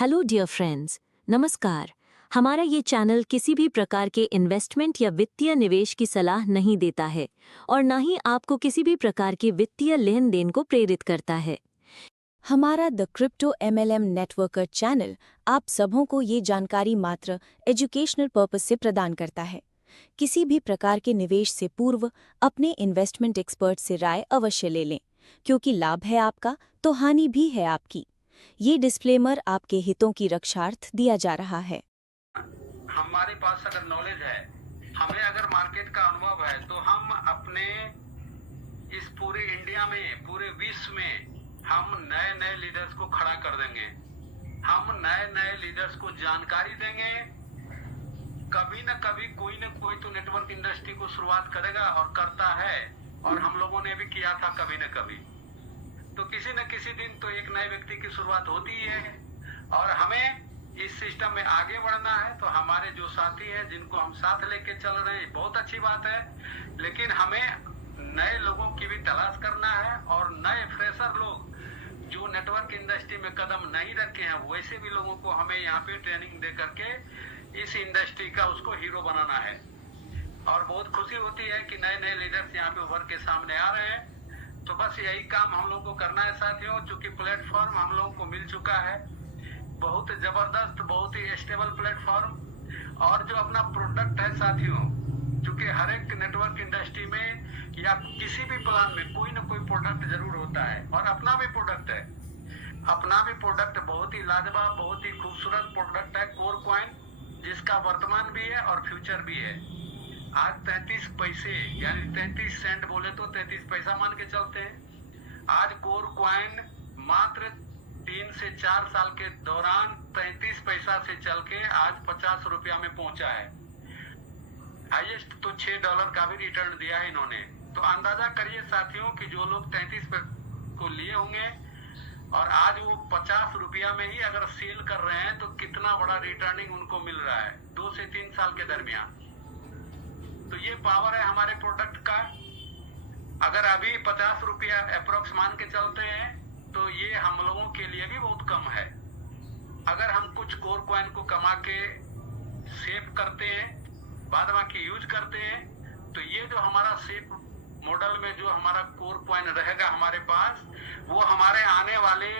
Hello dear friends, नमस्कार। हमारा ये चैनल किसी भी प्रकार के इन्वेस्टमेंट या वित्तीय निवेश की सलाह नहीं देता है और ना ही आपको किसी भी प्रकार के वित्तीय लेन देन को प्रेरित करता है। हमारा the crypto MLM networker channel आप सबों को ये जानकारी मात्र एजुकेशनल पर्पस से प्रदान करता है। किसी भी प्रकार के निवेश से पूर्व अपने इन्वेस्टमेंट एक्सपर्ट से राय अवश्य ले लें, क्योंकि लाभ है आपका तो हानि भी है आपकी। ये डिस्क्लेमर आपके हितों की रक्षार्थ दिया जा रहा है। हमारे पास अगर नॉलेज है, हमें अगर मार्केट का अनुभव है, तो हम अपने इस पूरे इंडिया में, पूरे विश्व में हम नए नए लीडर्स को खड़ा कर देंगे। हम नए नए लीडर्स को जानकारी देंगे। कभी न कभी कोई न कोई तो नेटवर्क इंडस्ट्री को शुरुआत करेगा और करता है, और हम लोगों ने भी किया था कभी न कभी। तो किसी न किसी दिन तो एक नए व्यक्ति की शुरुआत होती ही है, और हमें इस सिस्टम में आगे बढ़ना है। तो हमारे जो साथी हैं, जिनको हम साथ लेके चल रहे हैं, बहुत अच्छी बात है, लेकिन हमें नए लोगों की भी तलाश करना है, और नए फ्रेशर लोग जो नेटवर्क इंडस्ट्री में कदम नहीं रखे हैं, वैसे भी लोगों को हमें यहाँ पे ट्रेनिंग दे करके इस इंडस्ट्री का उसको हीरो बनाना है। और बहुत खुशी होती है कि नए नए लीडर्स यहाँ पे उभर के सामने आ रहे हैं। तो बस यही काम हम लोग को करना है साथियों, चूंकि प्लेटफॉर्म हम लोगों को मिल चुका है, बहुत जबरदस्त, बहुत ही स्टेबल प्लेटफॉर्म। और जो अपना प्रोडक्ट है साथियों, चूंकि हर एक नेटवर्क इंडस्ट्री में या किसी भी प्लान में कोई ना कोई प्रोडक्ट जरूर होता है, और अपना भी प्रोडक्ट है। अपना भी प्रोडक्ट बहुत ही लाजवाब, बहुत ही खूबसूरत प्रोडक्ट है, कोर कॉइन, जिसका वर्तमान भी है और फ्यूचर भी है। आज 33 पैसे यानी 33 सेंट बोले तो 33 पैसा मान के चलते हैं। आज कोर कॉइन मात्र 3 से 4 साल के दौरान 33 पैसा से चल के आज 50 रुपया में पहुंचा है। हाईएस्ट तो $6 का भी रिटर्न दिया है इन्होंने। तो अंदाजा करिए साथियों कि जो लोग 33 को लिए होंगे और आज वो 50 रुपया में ही अगर सेल कर रहे हैं, तो कितना बड़ा रिटर्निंग उनको मिल रहा है 2 से 3 साल के दरमियान। तो ये पावर है हमारे प्रोडक्ट का। अगर अभी 50 रुपया अप्रोक्स मान के चलते हैं, तो ये हम लोगों के लिए भी बहुत कम है। अगर हम कुछ कोर कॉइन को कमा के सेव करते हैं, बाद बाकी यूज करते हैं, तो ये जो हमारा सेव मॉडल में जो हमारा कोर कॉइन रहेगा हमारे पास, वो हमारे आने वाले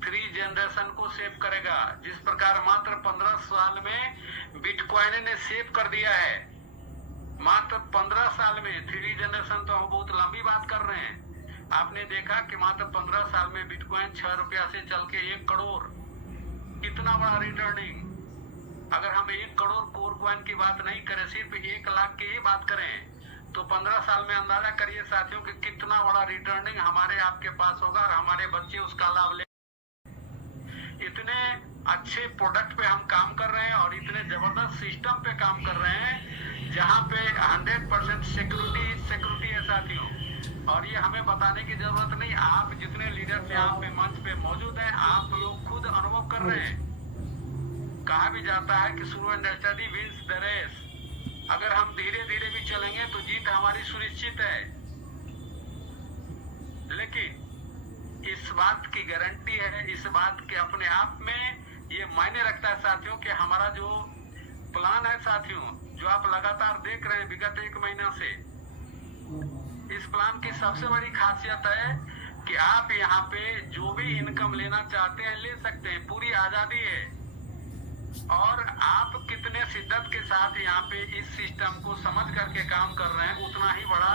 3 जनरेशन को सेव करेगा। जिस प्रकार मात्र 15 साल में बिटकॉइन ने सेव कर दिया है, मात्र 15 साल में 3 जनरेशन, तो हम बहुत लंबी बात कर रहे हैं। आपने देखा कि मात्र 15 साल में बिटकॉइन 6 रुपया से चल के 1 करोड़, कितना बड़ा रिटर्निंग। अगर हम 1 करोड़ कोर कॉइन की बात नहीं करें, सिर्फ 1 लाख की ही बात करें, तो 15 साल में अंदाजा करिए साथियों कि कितना बड़ा रिटर्निंग हमारे आपके पास होगा, और हमारे बच्चे उसका लाभ ले। इतने अच्छे प्रोडक्ट पे हम काम कर रहे हैं, और इतने जबरदस्त सिस्टम पे काम कर रहे हैं, जहाँ पे 100% सिक्योरिटी है साथियों। और ये हमें बताने की जरूरत नहीं, आप जितने लीडर्स यहाँ पे मंच पे मौजूद हैं, आप लोग खुद अनुभव कर रहे हैं। कहा भी जाता है कि slow and study wins the race. अगर हम धीरे धीरे भी चलेंगे तो जीत हमारी सुनिश्चित है, लेकिन इस बात की गारंटी है, इस बात के अपने आप में ये मायने रखता है साथियों कि हमारा जो प्लान है साथियों, जो आप लगातार देख रहे हैं विगत 1 महीना से, इस प्लान की सबसे बड़ी खासियत है कि आप यहाँ पे जो भी इनकम लेना चाहते हैं ले सकते हैं, पूरी आजादी है। और आप कितने शिद्दत के साथ यहाँ पे इस सिस्टम को समझ करके काम कर रहे हैं, उतना ही बड़ा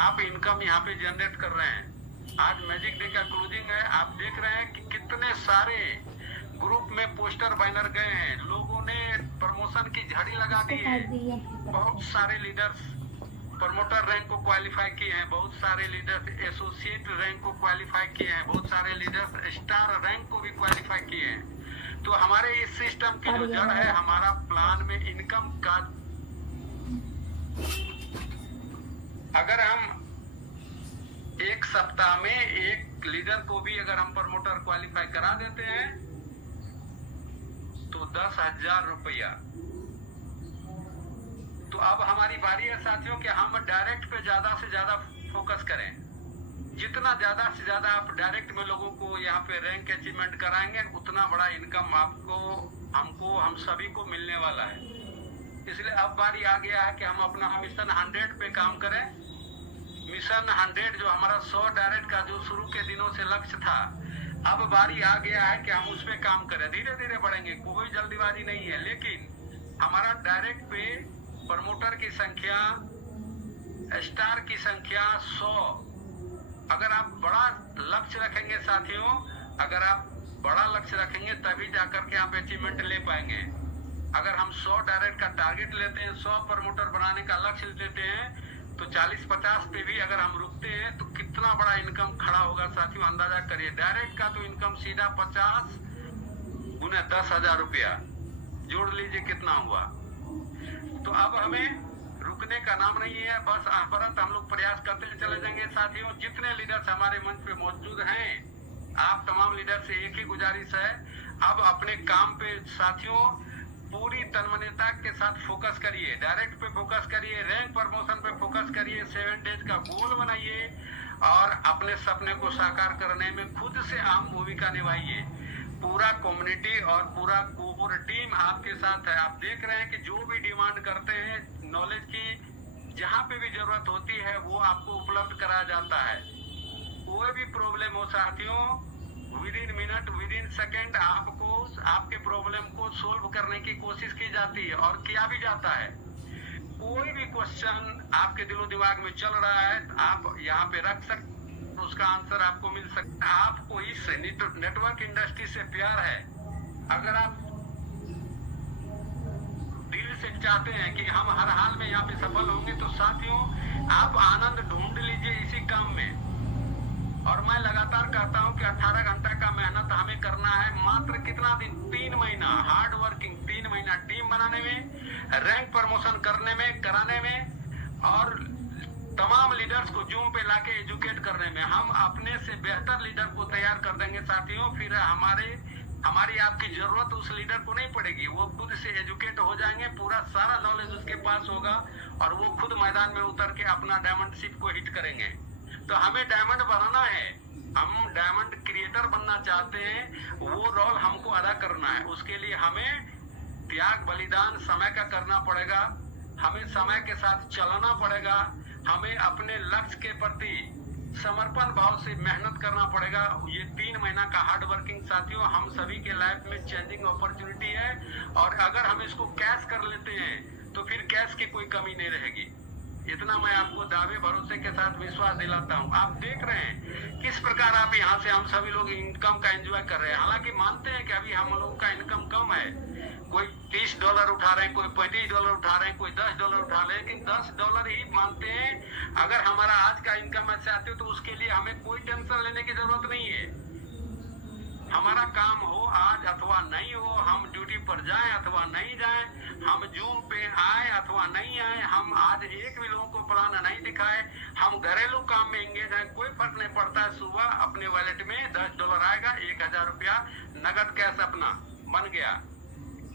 आप इनकम यहाँ पे जनरेट कर रहे हैं। आज मैजिक डे का क्लोजिंग है, आप देख रहे हैं कि कितने सारे ग्रुप में पोस्टर बैनर गए हैं, लोगों ने प्रमोशन की झड़ी लगा दी है। बहुत सारे लीडर्स प्रमोटर रैंक को क्वालिफाई किए हैं, बहुत सारे लीडर्स एसोसिएट रैंक को क्वालिफाई किए हैं, बहुत सारे लीडर्स स्टार रैंक को भी क्वालिफाई किए हैं। तो हमारे इस सिस्टम की जो जड़ है, हमारा प्लान में इनकम का, अगर हम 1 सप्ताह में 1 लीडर को भी अगर हम प्रमोटर क्वालिफाई करा देते हैं, तो 10,000 रुपया। तो अब हमारी बारी है साथियों कि हम डायरेक्ट पे ज्यादा से ज्यादा फोकस करें। जितना ज्यादा से ज्यादा आप डायरेक्ट में लोगों को यहाँ पे रैंक अचीवमेंट कराएंगे, उतना बड़ा इनकम आपको, हमको, हम सभी को मिलने वाला है। इसलिए अब बारी आ गया है कि हम अपना मिशन 100 पे काम करें। मिशन 100 जो हमारा 100 डायरेक्ट का जो शुरू के दिनों से लक्ष्य था, अब बारी आ गया है कि हम उस पे काम करें। धीरे धीरे बढ़ेंगे, कोई जल्दीबाजी नहीं है, लेकिन हमारा डायरेक्ट पे प्रमोटर की संख्या, स्टार की संख्या 100। अगर आप बड़ा लक्ष्य रखेंगे साथियों, अगर आप बड़ा लक्ष्य रखेंगे तभी जाकर के आप अचीवमेंट ले पाएंगे। अगर हम 100 डायरेक्ट का टारगेट लेते हैं, 100 प्रमोटर बनाने का लक्ष्य लेते हैं, तो 40-50 पे भी अगर हम रुकते हैं तो कितना बड़ा इनकम खड़ा होगा साथियों, अंदाजा करिए। डायरेक्ट का तो इनकम सीधा 50 गुने 10,000 रुपया, जोड़ लीजिए कितना हुआ। तो अब हमें रुकने का नाम नहीं है, बस अनवरत हम लोग प्रयास करते चले जाएंगे साथियों। जितने लीडर्स हमारे मंच पे मौजूद हैं, आप तमाम लीडर से एक ही गुजारिश है, अब अपने काम पे साथियों पूरी तन्मयता के साथ फोकस करिए। डायरेक्ट पे फोकस करिए, रैंक प्रमोशन पे फोकस करिए, 7 डेज का गोल बनाइए और अपने सपने को साकार करने में खुद से अहम भूमिका निभाइए। पूरा कम्युनिटी और पूरा कोर टीम आपके साथ है। आप देख रहे हैं कि जो भी डिमांड करते हैं नॉलेज की, जहाँ पे भी जरूरत होती है वो आपको उपलब्ध कराया जाता है। कोई भी प्रॉब्लम हो साथियों, with in minute, with in second आपको आपके प्रॉब्लम को सोल्व करने की कोशिश की जाती है और किया भी जाता है। कोई भी क्वेश्चन आपके दिलो दिमाग में चल रहा है, आप यहाँ पे रख सकते, उसका आंसर आपको मिल सकता है। आपको इस नेटवर्क इंडस्ट्री से प्यार है, अगर आप दिल से चाहते हैं कि हम हर हाल में यहाँ पे सफल होंगे, तो साथियों आप आनंद ढूंढ लीजिए इसी काम में। और मैं लगातार कहता हूँ कि 18 घंटा का मेहनत हमें करना है। मात्र कितना दिन, 3 महीना हार्ड वर्किंग, 3 महीना टीम बनाने में, रैंक प्रमोशन करने में, कराने में और तमाम लीडर्स को जूम पे लाके एजुकेट करने में। हम अपने से बेहतर लीडर को तैयार कर देंगे साथियों। फिर हमारी आपकी जरूरत उस लीडर को नहीं पड़ेगी, वो खुद से एजुकेट हो जाएंगे, पूरा सारा नॉलेज उसके पास होगा और वो खुद मैदान में उतर के अपना डायमंडशिप को हिट करेंगे। तो हमें डायमंड बनाना है, हम डायमंड क्रिएटर बनना चाहते हैं, वो रोल हमको अदा करना है। उसके लिए हमें त्याग, बलिदान समय का करना पड़ेगा, हमें समय के साथ चलना पड़ेगा, हमें अपने लक्ष्य के प्रति समर्पण भाव से मेहनत करना पड़ेगा। ये 3 महीना का हार्ड वर्किंग साथियों हम सभी के लाइफ में चेंजिंग अपॉर्चुनिटी है, और अगर हम इसको कैश कर लेते हैं तो फिर कैश की कोई कमी नहीं रहेगी। इतना मैं आपको दावे भरोसे के साथ विश्वास दिलाता हूँ। आप देख रहे हैं किस प्रकार आप यहाँ से हम सभी लोग इनकम का एंजॉय कर रहे हैं। हालांकि मानते हैं कि अभी हम लोगों का इनकम कम है, कोई $30 उठा रहे हैं, कोई $35 उठा रहे हैं, कोई $10 उठा रहे हैं, लेकिन $10 ही मानते हैं। अगर हमारा आज का इनकम ऐसे आते हो तो उसके लिए हमें कोई टेंशन लेने की जरूरत नहीं है। हमारा काम हो आज अथवा नहीं हो, हम ड्यूटी पर जाएं अथवा नहीं जाएं, हम जूम पे आए अथवा नहीं आए, हम आज एक भी लोगों को प्लान नहीं दिखाए, हम घरेलू काम में एंगेज हैं, कोई फर्क नहीं पड़ता है। सुबह अपने वॉलेट में $10 आएगा, 1,000 रुपया नगद कैश अपना बन गया।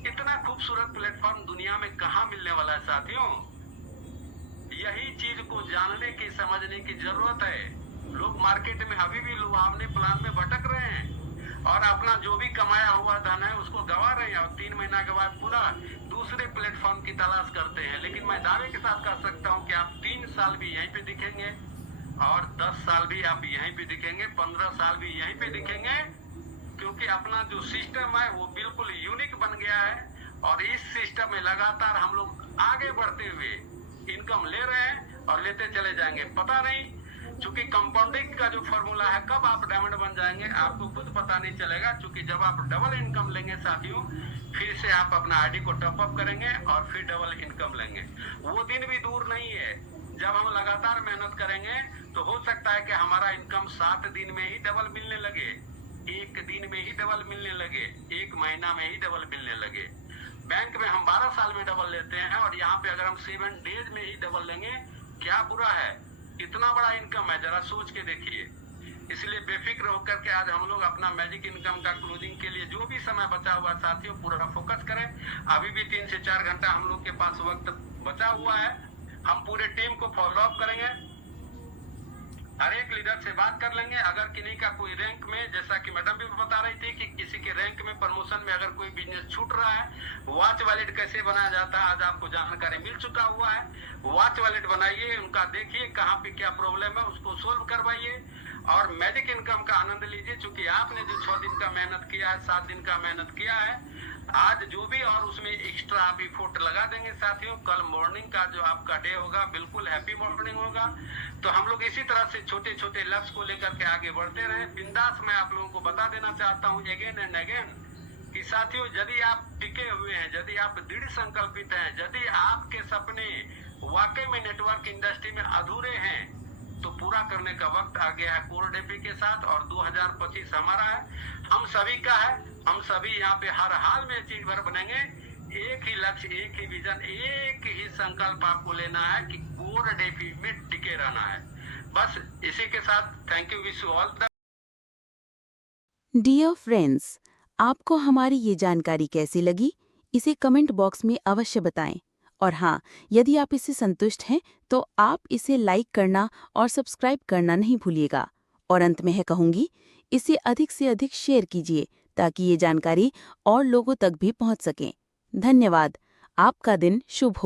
इतना खूबसूरत प्लेटफॉर्म दुनिया में कहाँ मिलने वाला है साथियों। यही चीज को जानने की, समझने की जरूरत है। लोग मार्केट में अभी भी लुभावने प्लान में भटक रहे हैं और अपना जो भी कमाया हुआ धन है उसको गवा रहे हैं और 3 महीना के बाद पूरा दूसरे प्लेटफॉर्म की तलाश करते हैं। लेकिन मैं दावे के साथ कह सकता हूं कि आप 3 साल भी यहीं पे दिखेंगे और 10 साल भी आप यहीं पे दिखेंगे, 15 साल भी यहीं पे दिखेंगे, क्योंकि अपना जो सिस्टम है वो बिल्कुल यूनिक बन गया है। और इस सिस्टम में लगातार हम लोग आगे बढ़ते हुए इनकम ले रहे हैं और लेते चले जाएंगे। पता नहीं, चूंकि कंपाउंडिंग का जो फॉर्मूला है, कब आप डायमंड बन जाएंगे आपको खुद पता नहीं चलेगा। चूंकि जब आप डबल इनकम लेंगे साथियों, फिर से आप अपना आईडी को टॉप अप करेंगे और फिर डबल इनकम लेंगे। वो दिन भी दूर नहीं है जब हम लगातार मेहनत करेंगे तो हो सकता है कि हमारा इनकम 7 दिन में ही डबल मिलने लगे, 1 दिन में ही डबल मिलने लगे, 1 महीना में ही डबल मिलने लगे। बैंक में हम 12 साल में डबल लेते हैं और यहाँ पे अगर हम 7 डेज में ही डबल लेंगे, क्या बुरा है? इतना बड़ा इनकम है, जरा सोच के देखिए। इसलिए बेफिक्र होकर के आज हम लोग अपना मैजिक इनकम का क्लोजिंग के लिए जो भी समय बचा हुआ साथियों पूरा फोकस करें। अभी भी 3 से 4 घंटा हम लोग के पास वक्त बचा हुआ है। हम पूरे टीम को फॉलो अप करेंगे हर एक लीडर से बात कर लेंगे। अगर किन्हीं का कोई रैंक में, जैसा कि मैडम भी बता रही थी कि किसी के रैंक में, प्रमोशन में अगर कोई बिजनेस छूट रहा है, वॉच वॉलेट कैसे बनाया जाता है आज आपको जानकारी मिल चुका हुआ है। वॉच वॉलेट बनाइए, उनका देखिए कहाँ पे क्या प्रॉब्लम है, उसको सोल्व करवाइए और मैजिक इनकम का आनंद लीजिए। चूंकि आपने जो 6 दिन का मेहनत किया है, 7 दिन का मेहनत किया है, आज जो भी और उसमें एक्स्ट्रा आप इफोर्ट लगा देंगे साथियों, कल मॉर्निंग का जो आपका डे होगा बिल्कुल हैप्पी मॉर्निंग होगा। तो हम लोग इसी तरह से छोटे छोटे लक्ष्य को लेकर के आगे बढ़ते रहे बिंदास। मैं आप लोगों को बता देना चाहता हूँ अगेन एंड अगेन कि साथियों, यदि आप टिके हुए हैं, यदि आप दृढ़ संकल्पित हैं, यदि आपके सपने वाकई में नेटवर्क इंडस्ट्री में अधूरे हैं, तो पूरा करने का वक्त आ गया है कोर डेपी के साथ। और 2025 हमारा है, हम सभी का है। हम सभी यहाँ पे हर हाल में अचीवर बनेंगे। एक ही लक्ष्य, एक ही विजन, एक ही संकल्प आपको लेना है कि कोर डेपी में टिके रहना है। बस इसी के साथ thank you, wish you all the. Dear friends, आपको हमारी ये जानकारी कैसी लगी, इसे कमेंट बॉक्स में अवश्य बताएं। और हाँ, यदि आप इससे संतुष्ट हैं तो आप इसे लाइक करना और सब्सक्राइब करना नहीं भूलिएगा। और अंत में कहूँगी, इसे अधिक से अधिक शेयर कीजिए ताकि ये जानकारी और लोगों तक भी पहुँच सके। धन्यवाद। आपका दिन शुभ हो।